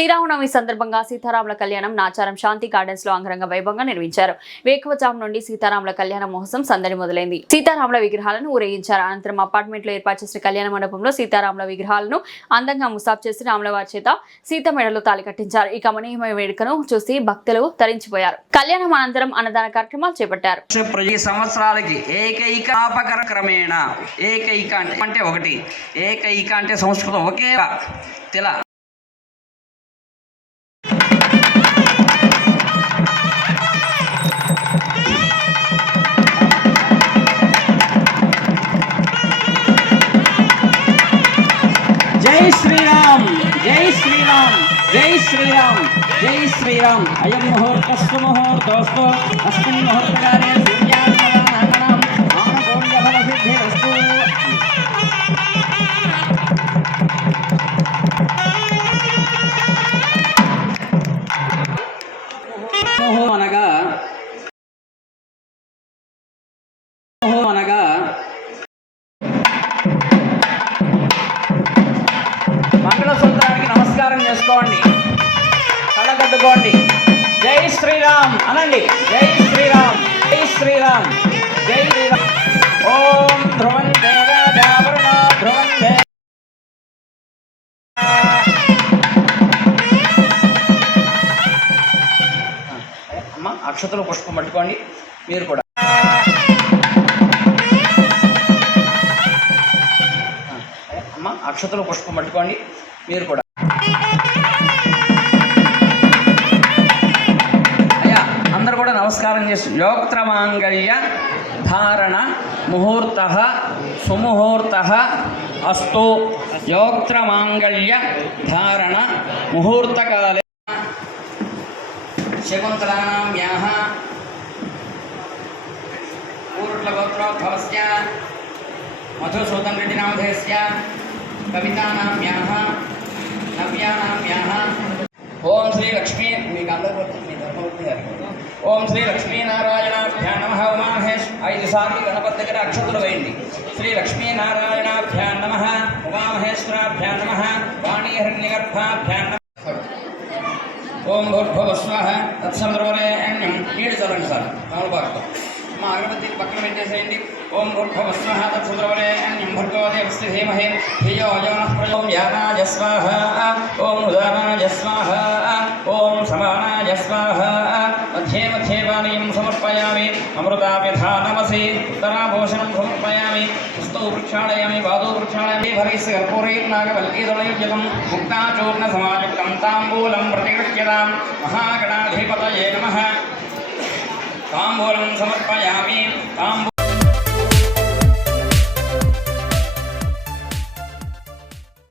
శ్రీరామనవమి సందర్భంగా సీతారాముల కళ్యాణం నాచారం శాంతి గార్డెన్స్ లో అంగరంగ వైభవంగా నిర్వహించారు. వేకువజాము నుండి సీతారాముల కళ్యాణ మహోత్సవం సందడి మొదలైంది. సీతారాముల విగ్రహాలను ఊరేగించారు. అనంతరం అపార్ట్మెంట్ లో ఏర్పాటు చేసిన కళ్యాణ మండపంలో సీతారాముల విగ్రహాలను అందంగా ముసాబ్ చేసి రాములవారి చేత సీత మెడలో తాళి కట్టించారు. ఈ కమనీయమైన వేడుకను చూసి భక్తులు తరించిపోయారు. కళ్యాణం అనంతరం అన్నదాన కార్యక్రమాలు చేపట్టారు. సంవత్సరాలకి ఏకైక క్రమేణ ఏకైక అంటే ఒకటి, ఏకైక అంటే సంస్కృతం ఒకే తెల जय श्री राम जय श्री राम जय श्री राम जय श्री राम अयं मुहूर्तस्तु मुहूर्तोस्तु अस्मिन् मुहूर्तकाले सूर्यास्तमनानां मानकोण्यफलसिद्धिरस्तु। అనగా మంగళసూత్రానికి నమస్కారం చేసుకోండి, కళ్ళకద్దుకోండి. జై శ్రీరామ్ అనండి. జై శ్రీరామ్ జై శ్రీరామ్ జై శ్రీరామ్. ఓం ధ్రువం దేవరుణ ధ్రువం అమ్మ అక్షతలు పుష్పం పట్టుకోండి. మీరు కూడా అక్షతలు పుష్పం పట్టుకోండి. మీరు కూడా అయ్యా అందరు కూడా నమస్కారం చేసి యోక్త్రమాంగళ్య ధారణ ముహూర్త సుముహూర్త అస్తు. యోక్త్రమాంగళ్య ధారణ ముహూర్తకాలే శకుంతలానామ్యాః పూర్వగోత్రోద్భవస్య మధుసూదన్ రెడ్డి నామధేయస్య కవితానామ్యాః నవ్యానామ్యాః. ఓం శ్రీ లక్ష్మీ ఓం శ్రీ లక్ష్మీనారాయణాభ్యాం నమః. ఉమామహేష్ 5 సార్లు గణపతి దగ్గర అక్షతులు వేయండి. శ్రీ లక్ష్మీనారాయణాభ్యాం నమః, ఉమామహేశ్వరాభ్యాం నమః, వాణీహిరణ్యగర్భాభ్యాం నమః. ఓం భూర్భువస్వః తత్సందర్భరేణ్యం. నీళ్ళు చల్లండి సార్ తమలపాకుతో. మా అగరబత్తి పక్కన పెట్టేసేయండి. ఓం భూర్భువస్వః తత్సందర్భరేణ్యం భర్గో దేవస్య ధీమహి ధియో యో నః ప్రచోదయాత్. ఓం యానాయ స్వాహ, ఓం ఉదానాయ స్వాహ, ఓం సమానాయ స్వాహ. మధ్యే మధ్యే పానీయం సమర్పయామి. అమృతాపిధానమసి ఉత్తరాభూషణం సమర్పయామి. హస్తౌ వృక్షాళయామి, పాదౌ వృక్షాళయామి. భరైస్య కర్పూరైర్నాగవల్లీదళయుజ్యతం ముక్తాచూర్ణ సమాయుక్తం తాంబూలం ప్రతిగృహ్యతాం. మహాగణాధిపతయే నమః. తాంబూలం సమర్పయామి. తాంబూలం